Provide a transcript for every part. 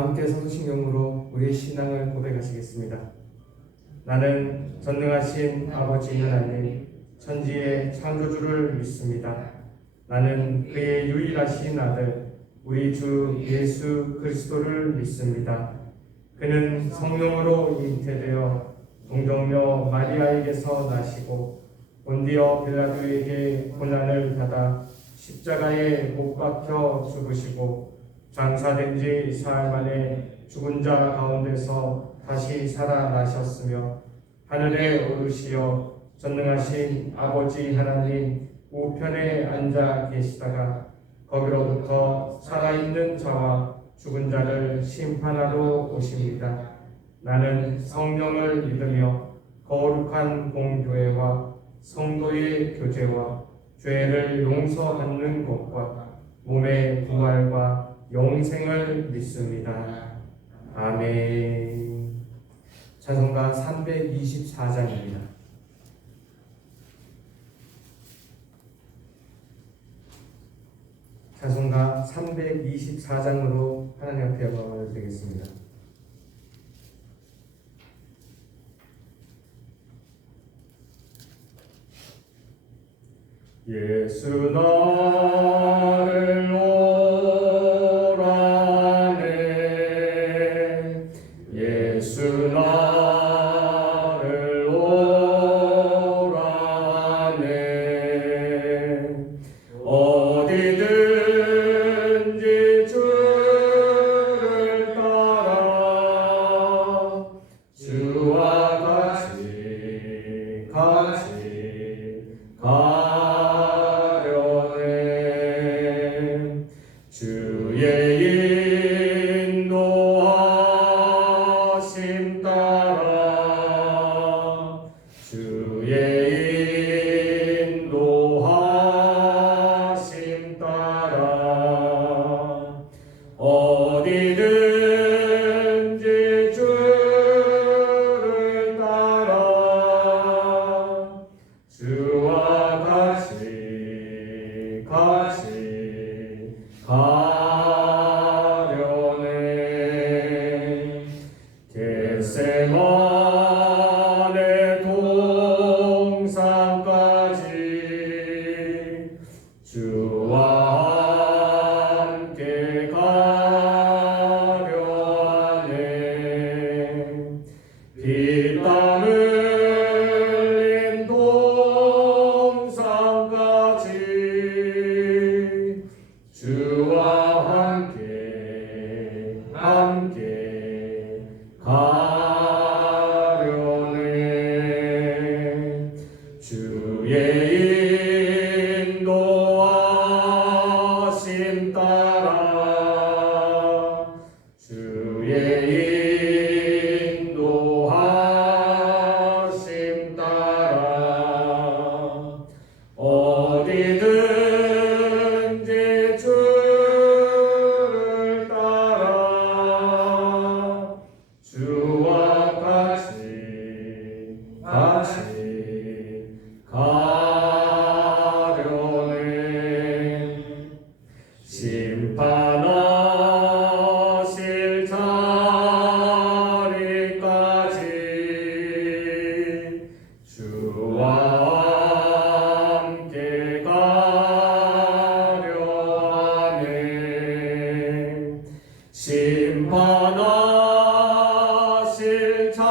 함께 성신경으로 우리의 신앙을 고백하시겠습니다. 나는 전능하신 아버지 하나님, 천지의 창조주를 믿습니다. 나는 그의 유일하신 아들, 우리 주 예수 그리스도를 믿습니다. 그는 성령으로 잉태되어 동정녀 마리아에게서 나시고 본디어 빌라도에게 고난을 받아 십자가에 못 박혀 죽으시고 장사된 지 사흘 만에 죽은 자 가운데서 다시 살아나셨으며 하늘에 오르시어 전능하신 아버지 하나님 우편에 앉아 계시다가 거기로부터 살아있는 자와 죽은 자를 심판하러 오십니다. 나는 성령을 믿으며 거룩한 공교회와 성도의 교제와 죄를 용서받는 것과 몸의 부활과 영생을 믿습니다. 아멘. 찬송가 324장입니다. 찬송가 324장으로 하나님 앞에 영광을 드리겠습니다. 예수 나를 오라네, 예수 나를 오라네. 어디든지 주를 따라 주와 같이 가려네. 주의 인도하심 따라 주의 인도하심 따라 어디든지 주를 따라 주와 같이 가려네. 겟세마네 동산까지 주와 함께 가려 하네. 피땀 흘린 동산까지 주와 함께 가려네. 주의 인도하심 따라 주의 인도하심 따라 어디든지 주를 따라 주와 같이 가려네. 심판하실 자리까지 주와 함께 가려 하네. 심판하실 자리까지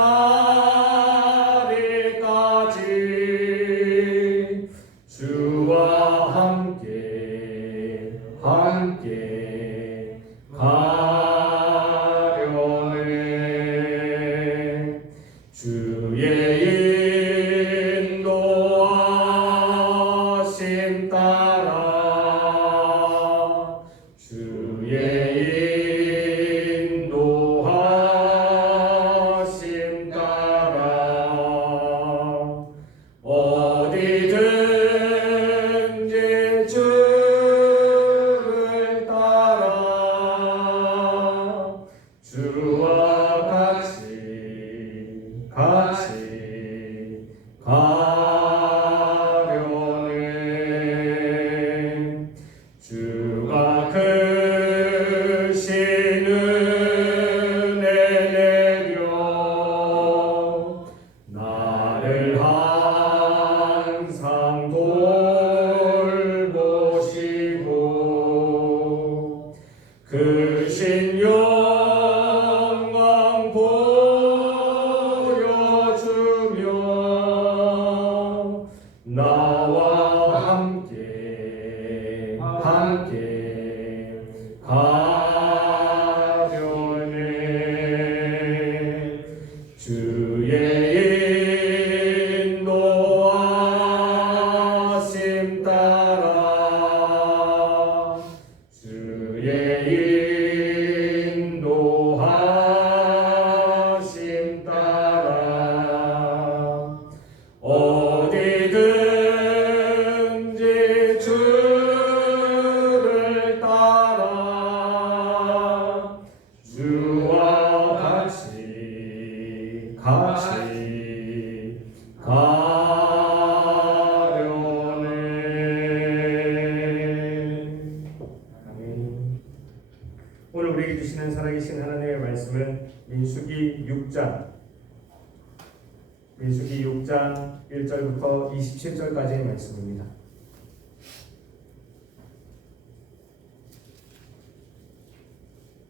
주와 함께 가려네. 주의 인도하심 따라 주의 인도하심 따라 어디든지 주를 따라 주와 같이 가려네. 돌보시고 그 신 영광 보여주며 나와 함께 가려네. 주의 인도하심 따라 주의 인도하심 따라 어디든지 주를 따라 주와 같이 가려네. 아멘. 오늘 우리에게 주시는 살아계신 하나님의 말씀은 민수기 6장 1절부터 27절까지의 말씀입니다.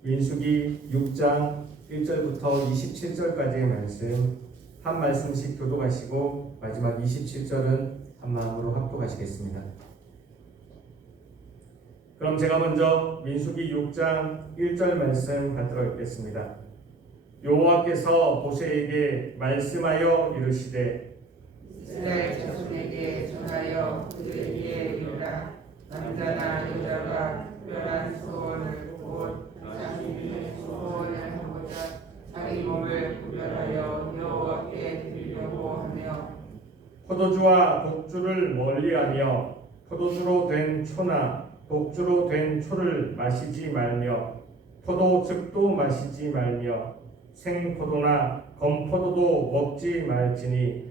민수기 6장 1절부터 27절까지의 말씀 한 말씀씩 교독하시고 마지막 27절은 한 마음으로 합독하시겠습니다. 그럼 제가 먼저 민수기 6장 1절 말씀 받들어 읽겠습니다. 여호와께서 모세에게 말씀하여 이르시되 이스라엘 자손에게 전하여 그들에게 이르라. 남자나 여자가 특별한 소원을 곧 자신의 소원을 하고자 자기 몸을 구별하여 여호와께 드리려고 하며 포도주와 독주를 멀리하며 포도주로 된 초나 독주로 된 초를 마시지 말며 포도즙도 마시지 말며 생포도나 건포도도 먹지 말지니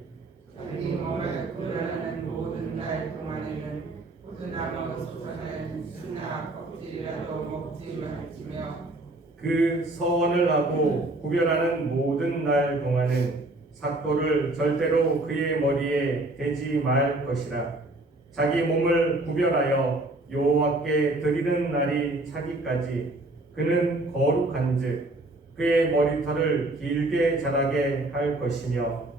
자기 몸을 구별하는 모든 날 동안에는 포도나무 솟아낸 수나 껍질이라도 먹지 말지며 그 서원을 하고 구별하는 모든 날 동안은 삭도를 절대로 그의 머리에 대지 말 것이라. 자기 몸을 구별하여 여호와께 드리는 날이 차기까지 그는 거룩한즉 그의 머리털을 길게 자라게 할 것이며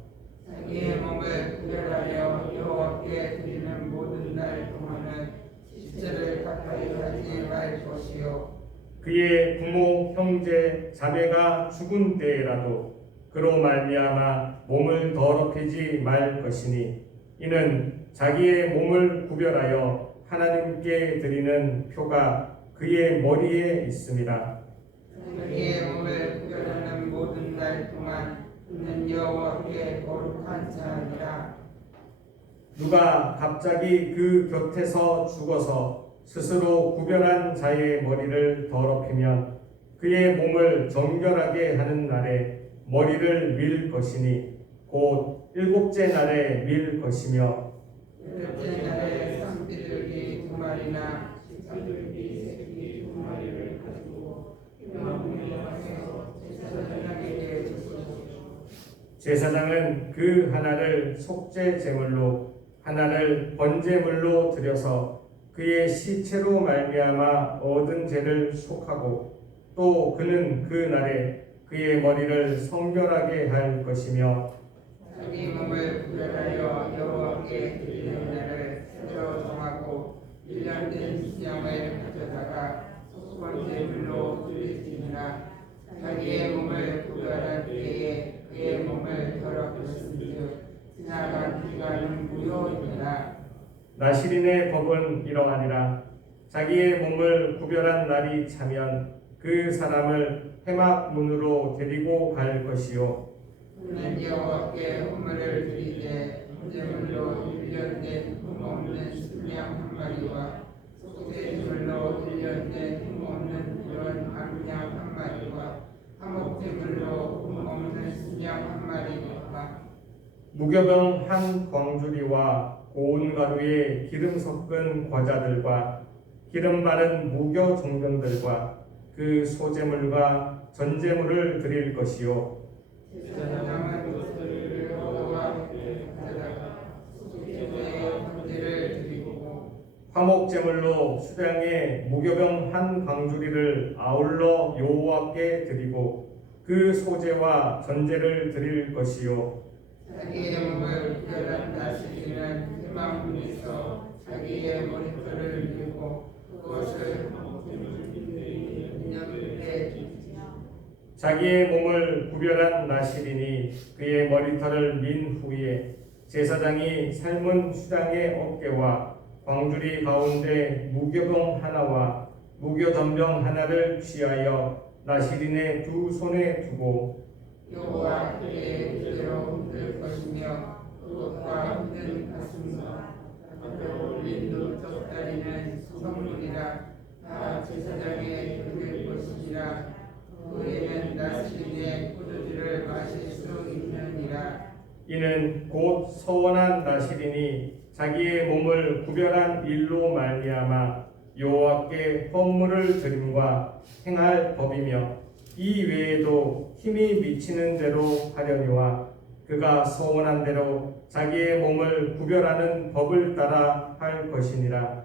자기의 몸을 구별하여 여호와께 드리는 모든 날 동안은 시체를 가까이 하지 말 것이요 그의 부모, 형제, 자매가 죽은 때에라도 그로 말미암아 몸을 더럽히지 말 것이니 이는 자기의 몸을 구별하여 하나님께 드리는 표가 그의 머리에 있음이라. 자기의 몸을 구별하는 모든 날 동안 그는 여호와께 거룩한 자니라. 누가 갑자기 그 곁에서 죽어서 스스로 구별한 자의 머리를 더럽히면 그의 몸을 정결하게 하는 날에 머리를 밀 것이니 곧 일곱째 날에 밀 것이며 일곱째 날에 쌍비둘기 2마리나 쌍비둘기 새끼 2마리를 가지고 이만큼을 가서 제사장에게 주시고 제사장은 그 하나를 속죄 제물로 하나를 번제물로 드려서 그의 시체로 말미암아 얻은 죄를 속하고 또 그는 그 날에 그의 머리를 성결하게 할 것이며 자기 몸을 구별하여 여호와께 드리는 날을 새로 정하고 1년 된 수양을 가져다가 속번제물로 드릴지니라. 자기의 몸을 구별할 때에 그의 몸을 더럽혔은즉 지나간 기간은 무효이니라. 나시린의 법은 이러하니라. 자기의 몸을 구별한 날이 차면 그 사람을 회막문으로 데리고 갈 것이요 그는 여호와께 헌물을 드리되 번제물로 1년 된 흠없는 순양 1마리와 속죄제물로 1년 된 흠없는 그런 암양 1마리와 화목제물로 흠없는 순양 1마리와 무교병 한 광주리와 고운 가루에 기름 섞은 과자들과 기름 바른 무교 종견들과 그 소제물과 전제물을 드릴 것이요 제사장은 그것을 여호와께 가져다가 속죄제의 번제를 화목제물로 수량의 무교병 한 광주리를 아울러 여호와께 드리고 그 소제와 전제를 드릴 것이요 자기의 몸을 구별한 나시리는 희망문에서 자기의 머리털을 밀고 그것을 인형에 자기의 몸을 구별한 나시린이 그의 머리털을 민 후에 제사장이 삶은 수장의 어깨와 광주리 가운데 무교병 하나와 무교전병 하나를 취하여 나시린의 두 손에 두고 여호와 그의 그대로 흔들 것이며 그것과 흔든 가슴과 앞으로 올린 눈떡다리는 성물이라 다 제사장의 드릴 것이니라 그에는 나시린의 포도주를 마실 수 있느니라. 이는 곧 서원한 나시린이 자기의 몸을 구별한 일로 말미암아 여호와께 헌물을 드림과 행할 법이며 이 외에도 힘이 미치는 대로 하려니와 그가 서원한 대로 자기의 몸을 구별하는 법을 따라 할 것이니라.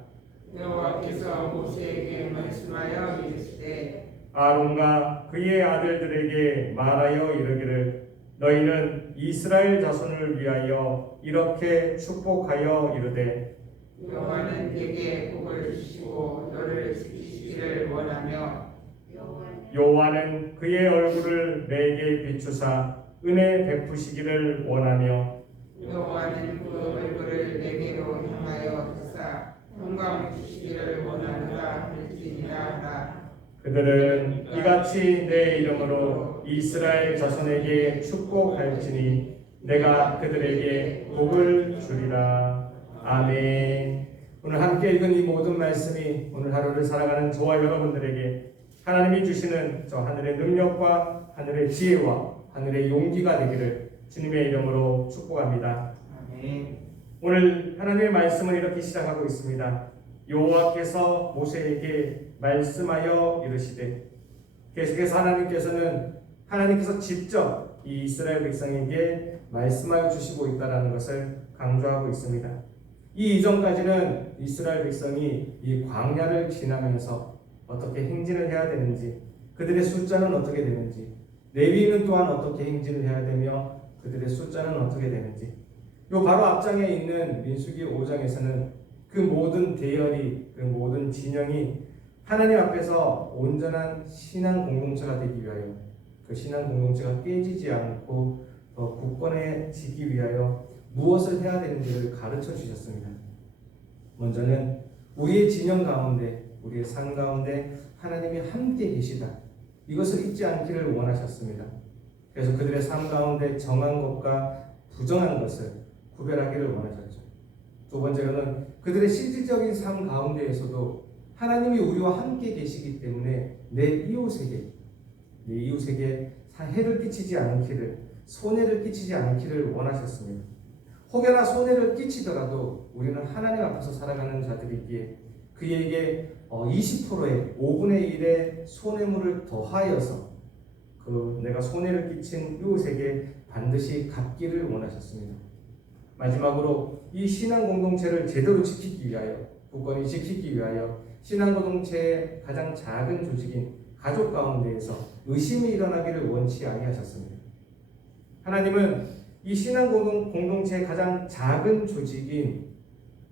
여호와께서 모세에게 말씀하여 이르시되 아론과 그의 아들들에게 말하여 이르기를 너희는 이스라엘 자손을 위하여 이렇게 축복하여 이르되 여호와는 네게 복을 주시고 너를 지키시기를 원하며 여호와는 그의 얼굴을 내게 비추사 은혜 베푸시기를 원하며 여호와는 그 얼굴을 내게로 향하여 드사 평강 주시기를 원하노라 할지니라. 그들은 이같이 내 이름으로 이스라엘 자손에게 축복할지니 내가 그들에게 복을 주리라. 아멘. 오늘 함께 읽은 이 모든 말씀이 오늘 하루를 살아가는 저와 여러분들에게 하나님이 주시는 저 하늘의 능력과 하늘의 지혜와 하늘의 용기가 되기를 주님의 이름으로 축복합니다. 아멘. 오늘 하나님의 말씀을 이렇게 시작하고 있습니다. 여호와께서 모세에게 말씀하여 이르시되 계속해서 하나님께서 직접 이 이스라엘 백성에게 말씀하여 주시고 있다는 것을 강조하고 있습니다. 이 이전까지는 이스라엘 백성이 이 광야를 지나면서 어떻게 행진을 해야 되는지, 그들의 숫자는 어떻게 되는지, 레위인은 또한 어떻게 행진을 해야 되며 그들의 숫자는 어떻게 되는지, 요 바로 앞장에 있는 민수기 5장에서는 그 모든 대열이, 그 모든 진영이 하나님 앞에서 온전한 신앙 공동체가 되기 위하여, 그 신앙 공동체가 깨지지 않고 더 굳건해지기 위하여 무엇을 해야 되는지를 가르쳐 주셨습니다. 먼저는 우리의 진영 가운데, 우리의 삶 가운데 하나님이 함께 계시다, 이것을 잊지 않기를 원하셨습니다. 그래서 그들의 삶 가운데 정한 것과 부정한 것을 구별하기를 원하셨죠. 두 번째로는 그들의 실질적인 삶 가운데에서도 하나님이 우리와 함께 계시기 때문에 내 이웃에게 해를 끼치지 않기를, 손해를 끼치지 않기를 원하셨습니다. 혹여나 손해를 끼치더라도 우리는 하나님 앞에서 살아가는 자들이기에 그에게 20%의 5분의 1의 손해물을 더하여서 내가 손해를 끼친 이웃에게 반드시 갚기를 원하셨습니다. 마지막으로 이 신앙 공동체를 제대로 지키기 위하여, 굳건히 지키기 위하여 신앙 공동체의 가장 작은 조직인 가족 가운데에서 의심이 일어나기를 원치 아니하셨습니다. 하나님은 이 신앙 공동체의 가장 작은 조직인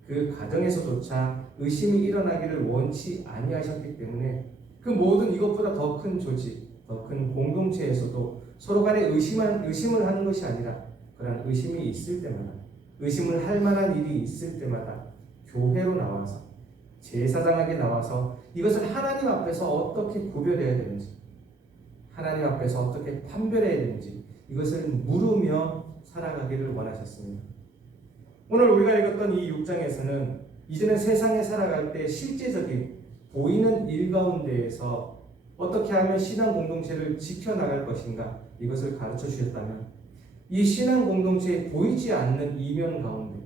그 가정에서조차 의심이 일어나기를 원치 아니하셨기 때문에 그 모든 이것보다 더 큰 조직, 더 큰 공동체에서도 서로 간에 의심을 하는 것이 아니라 그런 의심이 있을 때마다, 의심을 할 만한 일이 있을 때마다 교회로 나와서, 제사장에게 나와서 이것을 하나님 앞에서 어떻게 구별해야 되는지, 하나님 앞에서 어떻게 판별해야 되는지 이것을 물으며 살아가기를 원하셨습니다. 오늘 우리가 읽었던 이 6장에서는 이제는 세상에 살아갈 때 실제적인 보이는 일 가운데에서 어떻게 하면 신앙 공동체를 지켜나갈 것인가, 이것을 가르쳐 주셨다면 이 신앙 공동체에 보이지 않는 이면 가운데,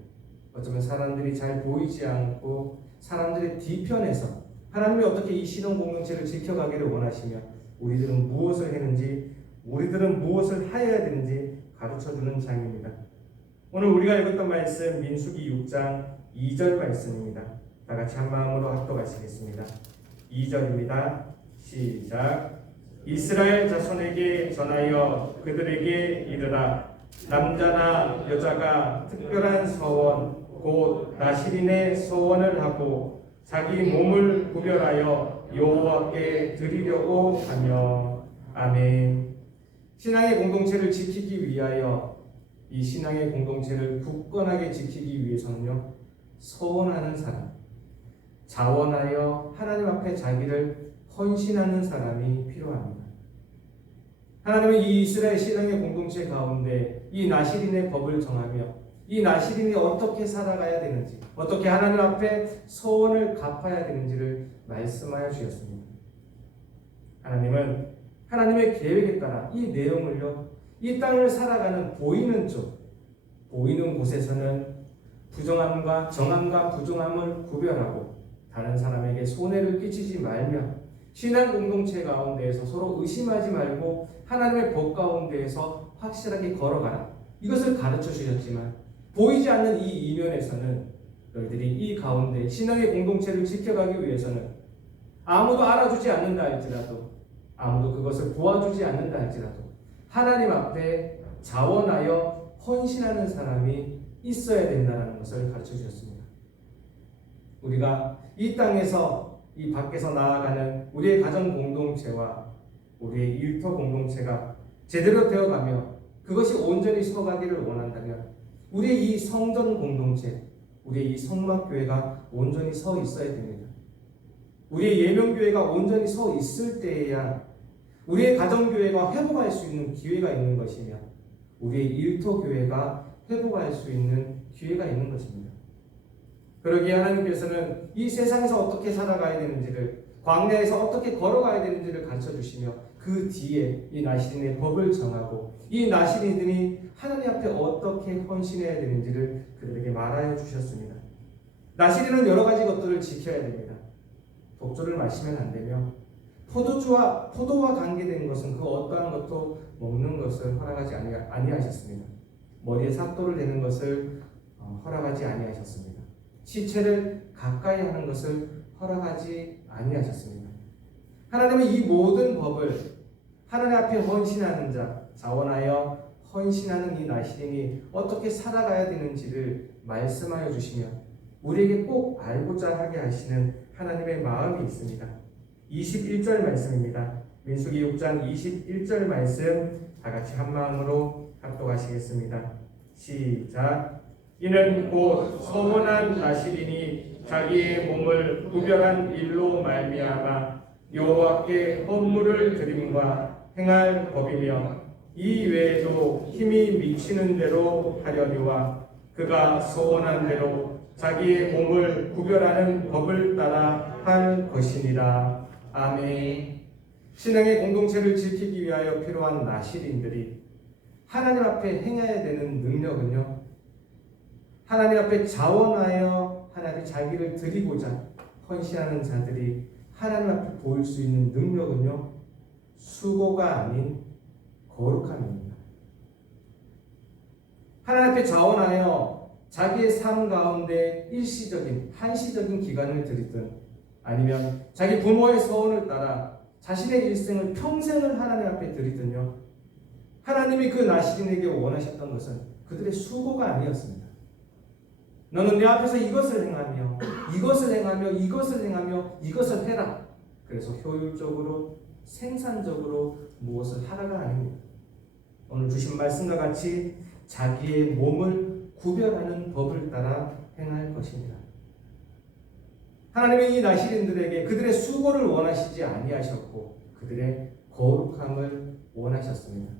어쩌면 사람들이 잘 보이지 않고 사람들의 뒤편에서 하나님이 어떻게 이 신앙 공동체를 지켜가기를 원하시며 우리들은 무엇을 했는지, 우리들은 무엇을 하여야 되는지 가르쳐주는 장입니다. 오늘 우리가 읽었던 말씀 민수기 6장 2절 말씀입니다. 다 같이 한 마음으로 합독하시겠습니다. 2절입니다. 시작. 이스라엘 자손에게 전하여 그들에게 이르라. 남자나 여자가 특별한 서원 곧 나실인의 서원을 하고 자기 몸을 구별하여 여호와께 드리려고 하며. 아멘. 신앙의 공동체를 지키기 위하여, 이 신앙의 공동체를 굳건하게 지키기 위해서는요, 서원하는 사람, 자원하여 하나님 앞에 자기를 헌신하는 사람이 필요합니다. 하나님은 이 이스라엘 신앙의 공동체 가운데 이 나실인의 법을 정하며 이 나실인이 어떻게 살아가야 되는지, 어떻게 하나님 앞에 소원을 갚아야 되는지를 말씀하여 주셨습니다. 하나님은 하나님의 계획에 따라 이 내용을요, 이 땅을 살아가는 보이는 보이는 곳에서는 부정함과 정함과 부정함을 구별하고 다른 사람에게 손해를 끼치지 말며 신앙 공동체 가운데에서 서로 의심하지 말고 하나님의 법 가운데에서 확실하게 걸어가라. 이것을 가르쳐 주셨지만 보이지 않는 이 이면에서는 너희들이 이 가운데 신앙의 공동체를 지켜가기 위해서는 아무도 알아주지 않는다 할지라도, 아무도 그것을 보아주지 않는다 할지라도 하나님 앞에 자원하여 헌신하는 사람이 있어야 된다는 것을 가르쳐 주셨습니다. 우리가 이 땅에서 이 밖에서 나아가는 우리의 가정 공동체와 우리의 일터 공동체가 제대로 되어가며 그것이 온전히 서가기를 원한다면 우리의 이 성전 공동체, 우리의 이 성막교회가 온전히 서 있어야 됩니다. 우리의 예명교회가 온전히 서 있을 때에야 우리의 가정교회가 회복할 수 있는 기회가 있는 것이며 우리의 일터교회가 회복할 수 있는 기회가 있는 것입니다. 그러기에 하나님께서는 이 세상에서 어떻게 살아가야 되는지를, 광야에서 어떻게 걸어가야 되는지를 가르쳐 주시며 그 뒤에 이 나실인의 법을 정하고 이 나실인들이 하나님 앞에 어떻게 헌신해야 되는지를 그들에게 말하여 주셨습니다. 나실인은 여러 가지 것들을 지켜야 됩니다. 독주를 마시면 안 되며 포도와 관계된 것은 그 어떠한 것도 먹는 것을 허락하지 아니하셨습니다. 머리에 삭도를 대는 것을 허락하지 아니하셨습니다. 시체를 가까이 하는 것을 허락하지 아니하셨습니다. 하나님은 이 모든 법을 하나님 앞에 헌신하는 자, 자원하여 헌신하는 이 나실인이 어떻게 살아가야 되는지를 말씀하여 주시며 우리에게 꼭 알고자 하게 하시는 하나님의 마음이 있습니다. 21절 말씀입니다. 민수기 6장 21절 말씀 다 같이 한 마음으로 합독하시겠습니다. 시작. 이는 곧 서원한 나실인이 자기의 몸을 구별한 일로 말미암아 여호와께 헌물을 드림과 행할 법이며 이 외에도 힘이 미치는 대로 하려니와 그가 서원한 대로 자기의 몸을 구별하는 법을 따라 할 것이니라. 아멘. 신앙의 공동체를 지키기 위하여 필요한 나실인들이 하나님 앞에 행해야 되는 능력은요, 하나님 앞에 자원하여 하나님 자기를 드리고자 헌신하는 자들이 하나님 앞에 보일 수 있는 능력은요, 수고가 아닌 거룩함입니다. 하나님 앞에 자원하여 자기의 삶 가운데 일시적인, 한시적인 기간을 드리든 아니면 자기 부모의 서원을 따라 자신의 일생을 평생을 하나님 앞에 드리든요, 하나님이 그 나실인에게 원하셨던 것은 그들의 수고가 아니었습니다. 너는 내 앞에서 이것을 행하며 이것을 행하며 이것을 행하며 이것을 해라. 그래서 효율적으로 생산적으로 무엇을 하라가 아닙니다. 오늘 주신 말씀과 같이 자기의 몸을 구별하는 법을 따라 행할 것입니다. 하나님은 이 나실인들에게 그들의 수고를 원하시지 아니하셨고 그들의 거룩함을 원하셨습니다.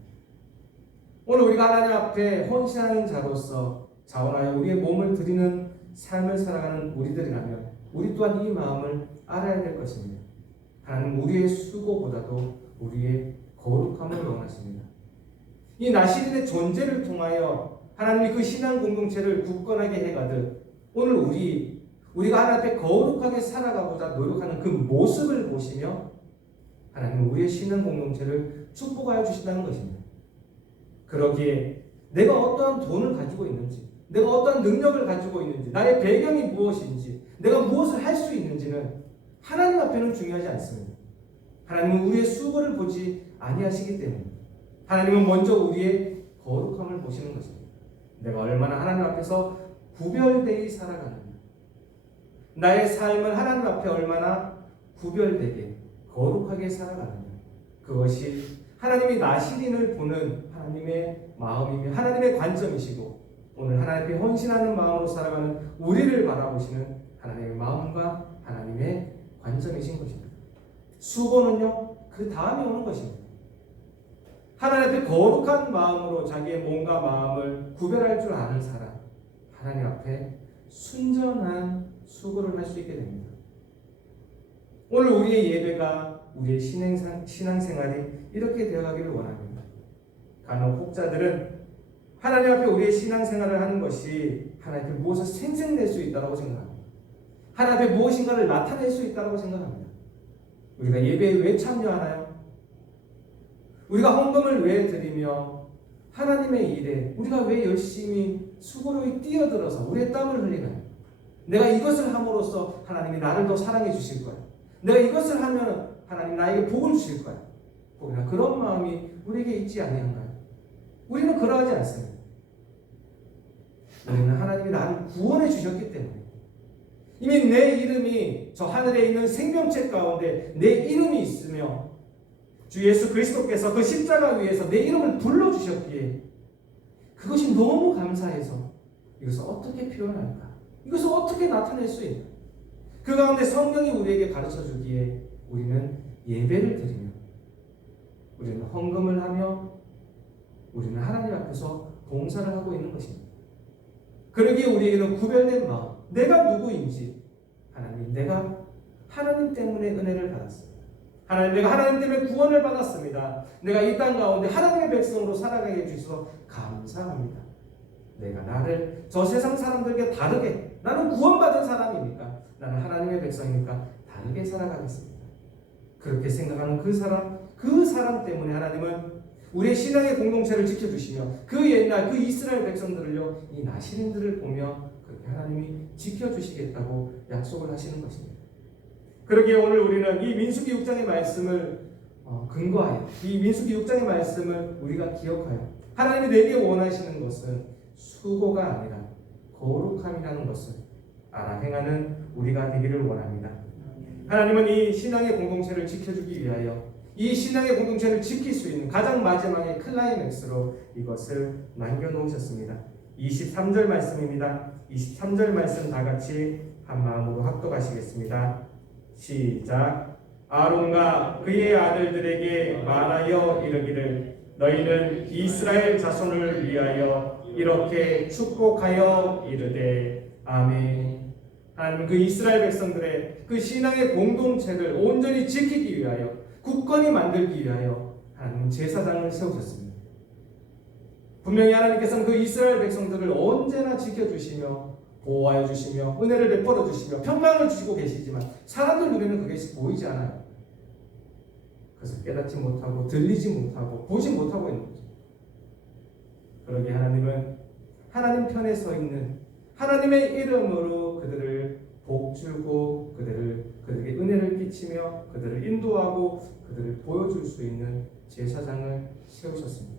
오늘 우리가 하나님 앞에 헌신하는 자로서 자원하여 우리의 몸을 드리는 삶을 살아가는 우리들이라면 우리 또한 이 마음을 알아야 될 것입니다. 하나님 우리의 수고보다도 우리의 거룩함을 원하십니다. 이 나실인의 존재를 통하여 하나님이 그 신앙 공동체를 굳건하게 해가듯 오늘 우리가 하나님 앞에 거룩하게 살아가고자 노력하는 그 모습을 보시며 하나님은 우리의 신앙 공동체를 축복하여 주신다는 것입니다. 그러기에 내가 어떠한 돈을 가지고 있는지, 내가 어떤 능력을 가지고 있는지, 나의 배경이 무엇인지, 내가 무엇을 할 수 있는지는 하나님 앞에는 중요하지 않습니다. 하나님은 우리의 수고를 보지 아니하시기 때문에 하나님은 먼저 우리의 거룩함을 보시는 것입니다. 내가 얼마나 하나님 앞에서 구별되이 살아가는가, 나의 삶을 하나님 앞에 얼마나 구별되게 거룩하게 살아가는가, 그것이 하나님이 나시린을 보는 하나님의 마음이며 하나님의 관점이시고 오늘 하나님 앞에 헌신하는 마음으로 살아가는 우리를 바라보시는 하나님의 마음과 하나님의 관점이신 것입니다. 수고는요, 그 다음에 오는 것입니다. 하나님 앞에 거룩한 마음으로 자기의 몸과 마음을 구별할 줄 아는 사람, 하나님 앞에 순전한 수고를 할 수 있게 됩니다. 오늘 우리의 예배가, 우리의 신앙생활이 이렇게 되어가기를 원합니다. 간혹 혹자들은 하나님 앞에 우리의 신앙생활을 하는 것이 하나님 앞에 무엇을 생생낼 수 있다고 생각합니다. 하나님 앞에 무엇인가를 나타낼 수 있다고 생각합니다. 우리가 예배에 왜 참여하나요? 우리가 헌금을 왜 드리며 하나님의 일에 우리가 왜 열심히 수고로 뛰어들어서 우리의 땀을 흘리나요? 내가 이것을 함으로써 하나님이 나를 더 사랑해 주실 거야. 내가 이것을 하면 하나님 나에게 복을 주실 거야. 혹여나 그런 마음이 우리에게 있지 아니한가요? 우리는 그러하지 않습니다. 우리는 하나님이 나를 구원해 주셨기 때문에 이미 내 이름이 저 하늘에 있는 생명책 가운데 내 이름이 있으며 주 예수 그리스도께서 그 십자가 위에서 내 이름을 불러주셨기에 그것이 너무 감사해서 이것을 어떻게 표현할까? 이것을 어떻게 나타낼 수 있나? 그 가운데 성령이 우리에게 가르쳐 주기에 우리는 예배를 드리며 우리는 헌금을 하며 우리는 하나님 앞에서 봉사를 하고 있는 것입니다. 그러기에 우리에게는 구별된 마음, 내가 누구인지, 하나님, 내가 하나님 때문에 은혜를 받았습니다. 하나님, 내가 하나님 때문에 구원을 받았습니다. 내가 이 땅 가운데 하나님의 백성으로 살아가게 해주셔서 감사합니다. 내가 나를 저 세상 사람들에게 다르게, 나는 구원받은 사람이니까, 나는 하나님의 백성이니까 다르게 살아가겠습니다. 그렇게 생각하는 그 사람 때문에 하나님은 우리의 신앙의 공동체를 지켜주시며 그 옛날 그 이스라엘 백성들을요, 이 나시린들을 보며 그렇게 하나님이 지켜주시겠다고 약속을 하시는 것입니다. 그러기에 오늘 우리는 이 민수기 6장의 말씀을 근거하여 이 민수기 6장의 말씀을 우리가 기억하여 하나님이 내게 원하시는 것은 수고가 아니라 거룩함이라는 것을 알아 행하는 우리가 되기를 원합니다. 하나님은 이 신앙의 공동체를 지켜주기 위하여 이 신앙의 공동체를 지킬 수 있는 가장 마지막의 클라이맥스로 이것을 남겨놓으셨습니다. 23절 말씀입니다. 23절 말씀 다 같이 한 마음으로 합독하시겠습니다. 시작. 아론과 그의 아들들에게 말하여 이르기를 너희는 이스라엘 자손을 위하여 이렇게 축복하여 이르되 아멘. 하나님 그 이스라엘 백성들의 그 신앙의 공동체를 온전히 지키기 위하여 굳건히 만들기 위하여 하나님 제사장을 세우셨습니다. 분명히 하나님께서는 그 이스라엘 백성들을 언제나 지켜주시며 보호하여 주시며 은혜를 베풀어 주시며 평강을 주시고 계시지만 사람들 눈에는 그게 보이지 않아요. 그래서 깨닫지 못하고 들리지 못하고 보지 못하고 있는 거죠. 그러기에 하나님은 하나님 편에 서 있는 하나님의 이름으로 그들을 복주고 그들에게 은혜를 끼치며 그들을 인도하고 그들을 보여줄 수 있는 제사장을 세우셨습니다.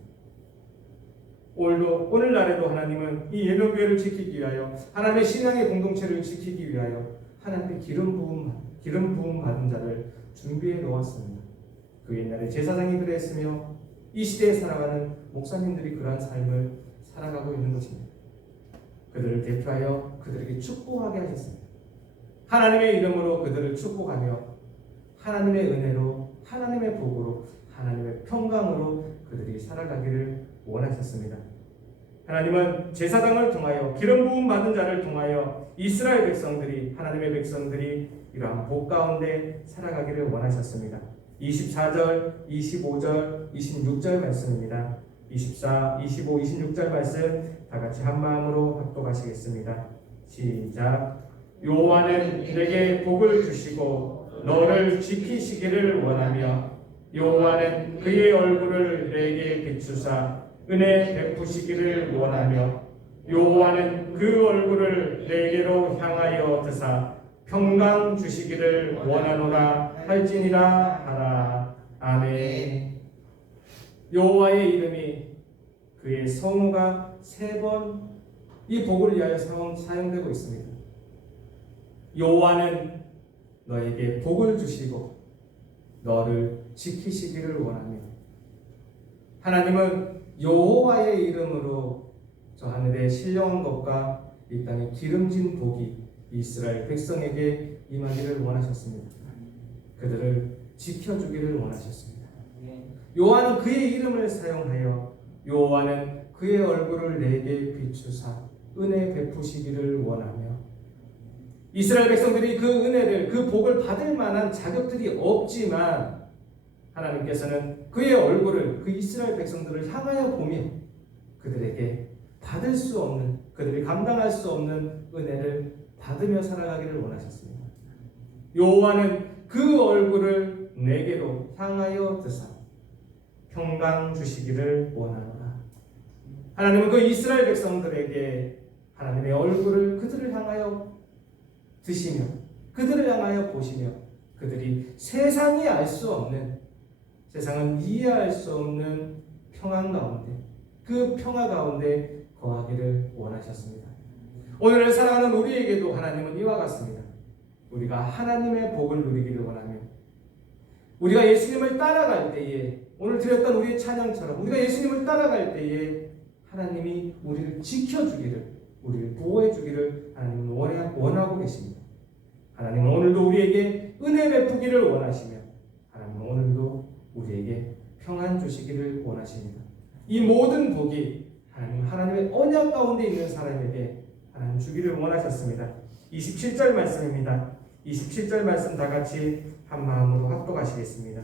오늘날에도 하나님은 이 예배교회를 지키기 위하여 하나님의 신앙의 공동체를 지키기 위하여 하나님의 기름 부음 받은 자를 준비해 놓았습니다. 그 옛날에 제사장이 그랬으며 이 시대에 살아가는 목사님들이 그러한 삶을 살아가고 있는 것입니다. 그들을 대표하여 그들에게 축복하게 하셨습니다. 하나님의 이름으로 그들을 축복하며 하나님의 은혜로 하나님의 복으로 하나님의 평강으로 그들이 살아가기를 원하셨습니다. 하나님은 제사장을 통하여 기름 부음 받은 자를 통하여 이스라엘 백성들이 하나님의 백성들이 이러한 복 가운데 살아가기를 원하셨습니다. 24절, 25절, 26절 말씀입니다. 24, 25, 26절 말씀 다 같이 한 마음으로 합독하시겠습니다. 시작. 여호와는 내게 복을 주시고 너를 지키시기를 원하며 여호와는 그의 얼굴을 내게 비추사 은혜 베푸시기를 원하며 여호와는 그 얼굴을 내게로 향하여 드사 평강 주시기를 원하노라 할지니라 하라. 아멘. 여호와의 이름이 그의 성호가 3번 이 복을 위하여 사용되고 있습니다. 여호와는 너에게 복을 주시고 너를 지키시기를 원합니다. 하나님은 여호와의 이름으로 저 하늘에 신령한 것과 이 땅에 기름진 복이 이스라엘 백성에게 임하기를 원하셨습니다. 그들을 지켜주기를 원하셨습니다. 여호와는 그의 이름을 사용하여 여호와는 그의 얼굴을 내게 비추사 은혜 베푸시기를 원하며 이스라엘 백성들이 그 은혜를 그 복을 받을 만한 자격들이 없지만 하나님께서는 그의 얼굴을 그 이스라엘 백성들을 향하여 보며 그들에게 받을 수 없는 그들이 감당할 수 없는 은혜를 받으며 살아가기를 원하셨습니다. 여호와는 그 얼굴을 내게로 향하여 드사 평강 주시기를 원하노라. 하나님은 그 이스라엘 백성들에게 하나님의 얼굴을 그들을 향하여 드시며 그들을 향하여 보시며 그들이 세상이 알 수 없는 세상은 이해할 수 없는 평안 가운데 그 평화 가운데 거하기를 원하셨습니다. 오늘을 살아가는 우리에게도 하나님은 이와 같습니다. 우리가 하나님의 복을 누리기를 원하며 우리가 예수님을 따라갈 때에 오늘 드렸던 우리의 찬양처럼 우리가 예수님을 따라갈 때에 하나님이 우리를 지켜주기를 우리를 보호해주기를 하나님은 원하고 계십니다. 하나님은 오늘도 우리에게 은혜 베푸기를 원하시며 하나님은 오늘도 우리에게 평안 주시기를 원하십니다. 이 모든 복이 하나님의 언약 가운데 있는 사람에게 하나님 주기를 원하셨습니다. 27절 말씀입니다. 27절 말씀 다 같이 한 마음으로 합독하시겠습니다.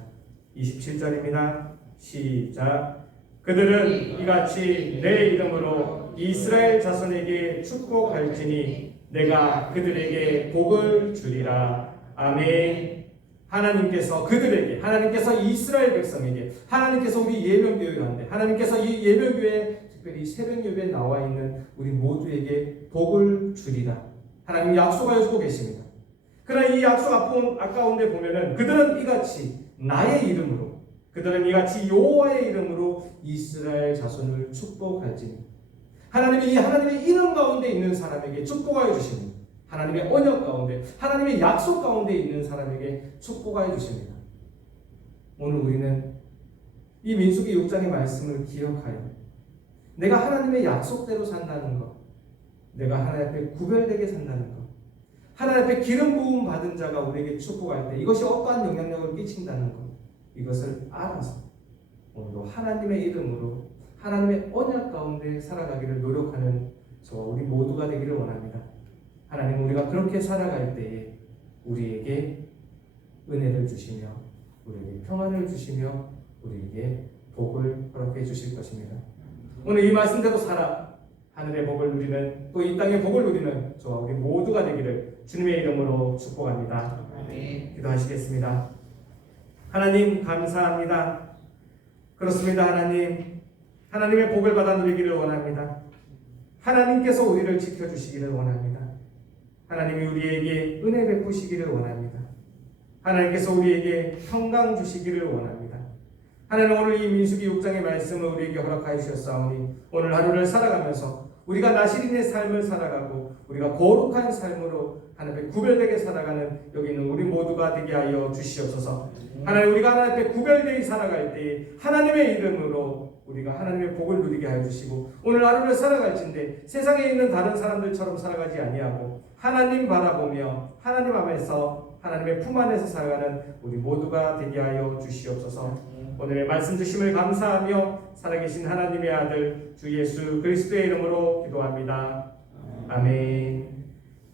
27절입니다. 시작. 그들은 이같이 내 이름으로 이스라엘 자손에게 축복할지니 내가 그들에게 복을 주리라. 아멘. 하나님께서 그들에게, 하나님께서 이스라엘 백성에게, 하나님께서 우리 예명교회 가운데, 하나님께서 이 예명교회 특별히 새벽 예배에 나와 있는 우리 모두에게 복을 주리라. 하나님이 약속하여 주고 계십니다. 그러나 이 약속 가운데 보면은 그들은 이같이 나의 이름으로, 그들은 이같이 여호와의 이름으로 이스라엘 자손을 축복할지니 하나님이 이 하나님의 이름 가운데 있는 사람에게 축복하여 주십니다. 하나님의 언약 가운데, 하나님의 약속 가운데 있는 사람에게 축복하여 주십니다. 오늘 우리는 이 민수기 6장의 말씀을 기억하여 내가 하나님의 약속대로 산다는 것, 내가 하나님 앞에 구별되게 산다는 것, 하나님 앞에 기름 부음 받은 자가 우리에게 축복할 때 이것이 어떠한 영향력을 끼친다는 것, 이것을 알아서 오늘도 하나님의 이름으로 하나님의 언약 가운데 살아가기를 노력하는 저와 우리 모두가 되기를 원합니다. 하나님, 우리가 그렇게 살아갈 때에 우리에게 은혜를 주시며 우리에게 평안을 주시며 우리에게 복을 허락해 주실 것입니다. 오늘 이 말씀대로 살아 하늘의 복을 누리는 또 이 땅의 복을 누리는 저와 우리 모두가 되기를 주님의 이름으로 축복합니다. 아멘. 기도하시겠습니다. 하나님 감사합니다. 그렇습니다. 하나님의 복을 받아 누리기를 원합니다. 하나님께서 우리를 지켜주시기를 원합니다. 하나님이 우리에게 은혜 베푸시기를 원합니다. 하나님께서 우리에게 평강 주시기를 원합니다. 하나님, 오늘 이 민수기 6장의 말씀을 우리에게 허락하여 주셨사오니 오늘 하루를 살아가면서 우리가 나시린의 삶을 살아가고 우리가 거룩한 삶으로 하나님 앞에 구별되게 살아가는 여기 있는 우리 모두가 되게 하여 주시옵소서. 하나님, 우리가 하나님 앞에 구별되게 살아갈 때 하나님의 이름으로 우리가 하나님의 복을 누리게 하여 주시고 오늘 하루를 살아갈진데 세상에 있는 다른 사람들처럼 살아가지 아니하고 하나님 바라보며 하나님 앞에서 하나님의 품 안에서 살아가는 우리 모두가 되게 하여 주시옵소서. 오늘의 말씀 주심을 감사하며 살아계신 하나님의 아들 주 예수 그리스도의 이름으로 기도합니다. 아멘.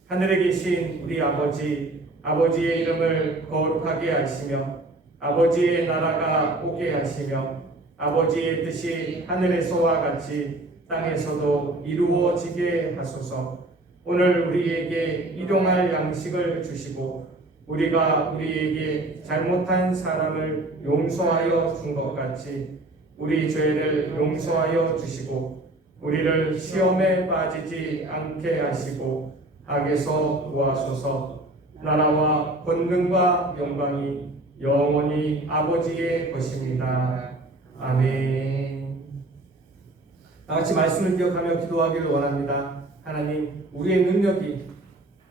하늘에 계신 우리 아버지의 이름을 거룩하게 하시며 아버지의 나라가 오게 하시며 아버지의 뜻이 하늘에서와 같이 땅에서도 이루어지게 하소서. 오늘 우리에게 일용할 양식을 주시고 우리가 우리에게 잘못한 사람을 용서하여 준 것 같이 우리 죄를 용서하여 주시고 우리를 시험에 빠지지 않게 하시고 악에서 구하소서. 나라와 권능과 영광이 영원히 아버지의 것입니다. 아멘. 다 같이 말씀을 기억하며 기도하기를 원합니다. 하나님, 우리의 능력이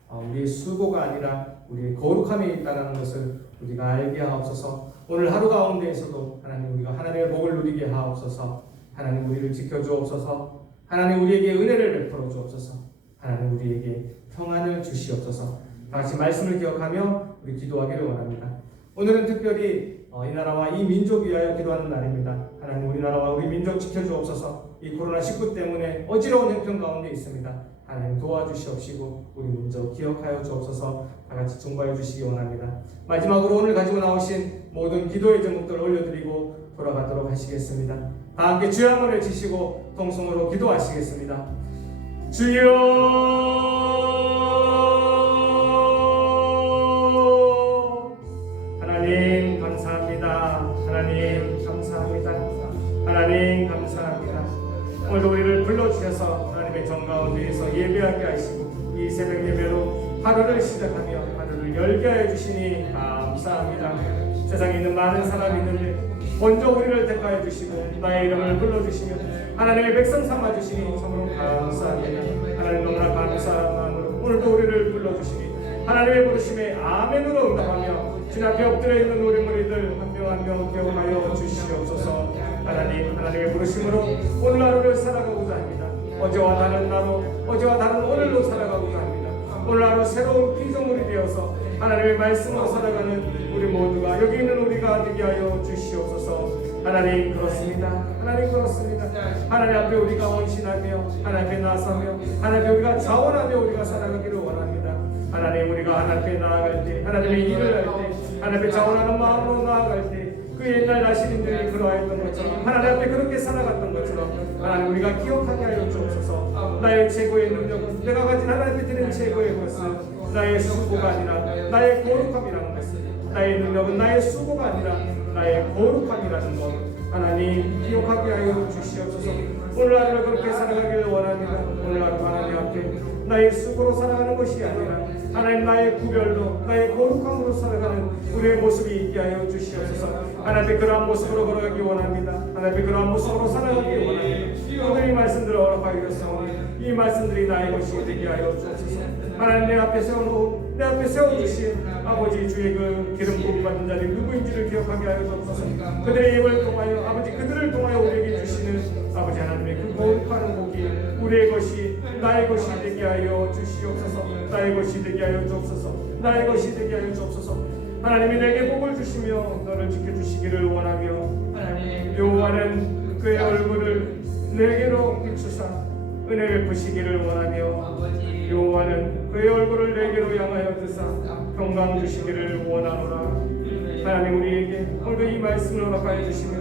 우리의 수고가 아니라 우리의 거룩함에 있다는 것을 우리가 알게 하옵소서. 오늘 하루 가운데에서도 하나님, 우리가 하나님의 복을 누리게 하옵소서. 하나님, 우리를 지켜주옵소서. 하나님, 우리에게 은혜를 베풀어 주옵소서. 하나님, 우리에게 평안을 주시옵소서. 다 같이 말씀을 기억하며 우리 기도하기를 원합니다. 오늘은 특별히 이 나라와 이 민족 위하여 기도하는 날입니다. 하나님, 우리나라와 우리 민족 지켜주옵소서. 이 코로나19 때문에 어지러운 형편 가운데 있습니다. 하나님, 도와주시옵시고 우리 민족 기억하여 주옵소서. 다 같이 중보해 주시기 원합니다. 마지막으로 오늘 가지고 나오신 모든 기도의 제목들을 올려드리고 돌아가도록 하시겠습니다. 다 함께 주여 한번 외치시고 통성으로 기도하시겠습니다. 주여, 하나님 감사합니다. 하나님 감사합니다. 하나님 감사합니다. 오늘도 우리를 불러주셔서 하나님의 정가운데에서 예배하게 하시고 이 새벽 예배로 하루를 시작하며 하루를 열게 하여 주시니 감사합니다. 세상에 있는 많은 사람이 있는데 먼저 우리를 택하여 주시고 나의 이름을 불러주시며 하나님의 백성 삼아주시니 참으로 감사합니다. 하나님, 너무나 감사한 마음으로 오늘도 우리를 불러주시니 하나님의 부르심에 아멘으로 응답하며 주님 앞에 엎드려 있는 우리 무리들 한 명 한 명 기억하여 주시옵소서. 하나님, 하나님의 부르심으로 오늘 하루를 살아가고자 합니다. 어제와 다른 나로, 어제와 다른 오늘로 살아가고자 합니다. 오늘 하루 새로운 피조물이 되어서 하나님의 말씀으로 살아가는 우리 모두가, 여기 있는 우리가 되게 하여 주시옵소서. 하나님, 그렇습니다. 하나님, 그렇습니다. 하나님 앞에 우리가 헌신하며 하나님 앞에 나서며 하나님 앞에 우리가 자원하며 우리가 살아가기를 원합니다. 하나님, 우리가 하나님 앞에 나아갈 때, 하나님의 일을 할 때, 하나님 앞에 자원하는 마음으로 나아갈 때, 그 옛날 나시린들이 그러했던 것처럼 하나님 앞에 그렇게 살아갔던 것처럼 하나님, 우리가 기억하게 하여 주옵소서. 나의 최고의 능력은 내가 가진 하나님 앞에 드린 최고의 것은 나의 수고가 아니라 나의 거룩함이라는 것을, 나의 능력은 나의 수고가 아니라 나의 거룩함이라는 것, 하나님 기억하게 하여 주시옵소서. 오늘 하루를 그렇게 살아가기를 원합니다. 오늘 하루 하나님 앞에 나의 수고로 살아가는 것이 아니라 하나님, 나의 구별로 나의 거룩함으로 살아가는 우리의 모습이 있게 하여 주시옵소서. 하나님, 그러한 모습으로 걸어가기 원합니다. 하나님, 그러한 모습으로 살아가기 원합니다. 오늘 이 말씀들을 허락하여 주시오니 이 말씀들이 나의 것이 되게 하여 주옵소서. 하나님, 내 앞에 세워놓은, 내 앞에 세워주신 아버지, 주의 그 기름 부음 받은 자들이 누구인지를 기억하게 하여 주옵소서. 그들의 입을 통하여 아버지, 그들을 통하여 우리에게 주시는 아버지 하나님의 그 거룩한 복이 우리의 것이, 나의 것이 되게 하여 주시옵소서. 나의 것이 되게 하여 주옵소서. 나의 것이 되게 하여 주옵소서. 하나님이 내게 복을 주시며 너를 지켜주시기를 원하며 여호와는 그의 얼굴을 내게로 비추사 은혜를 베푸시기를 원하며 여호와는 그의 얼굴을 내게로 향하여 드사 평강 주시기를 원하노라. 하나님, 우리에게 오늘도 이 말씀을 허락하여 주시며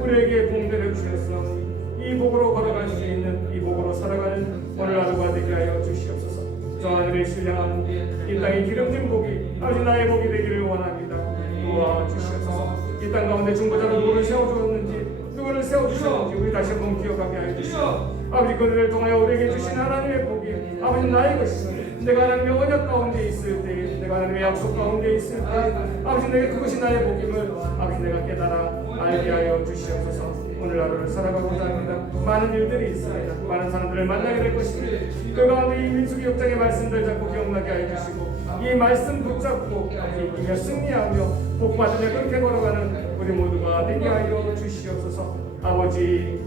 우리에게 복되게 주셔서 이 복으로 걸어갈 수 있는, 이 복으로 살아가는 오늘 하루가 되게 하여 주시옵소서. 저 하늘의 신령한 이 땅의 기름진 복이 아버지 나의 복이 되기를 원합니다. 도와 주시옵소서. 이 땅 가운데 중보자로 누구를 세워주었는지, 누구를 세워주셨는지 우리 다시 한번 기억하게 하여 주시옵소서. 아버지, 그들을 통하여 우리에게 주신 하나님의 복이 아버지 나의 것이니 내가 하나님의 언약 가운데 있을 때, 내가 하나님의 약속 가운데 있을 때 아버지, 내가 그것이 나의 복임을 아버지 내가 깨달아 알게 하여 주시옵소서. 오늘 하루를 살아가고자 합니다. 많은 일들이 있습니다. 많은 사람들을 만나게 될 것입니다. 그 가운데 이 민수기 역장의 말씀들 자꾸 기억나게 하여 주시고 이 말씀 붙잡고 이기며 승리하며 복받으며 그렇게 걸어가는 우리 모두가 되게 하여 주시옵소서. 아버지의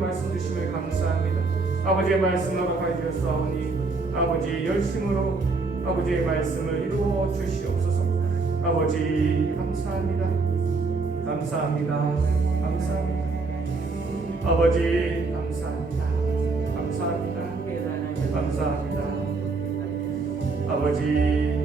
말씀 주심을 감사합니다. 아버지의 말씀을 허락하여 주셨사오니 아버지 열심으로 아버지의 말씀을 이루어 주시옵소서. 아버지 감사합니다. 감사합니다. 감사합니다. 아버지 감사합니다. 감사합니다. 감사합니다. 아버지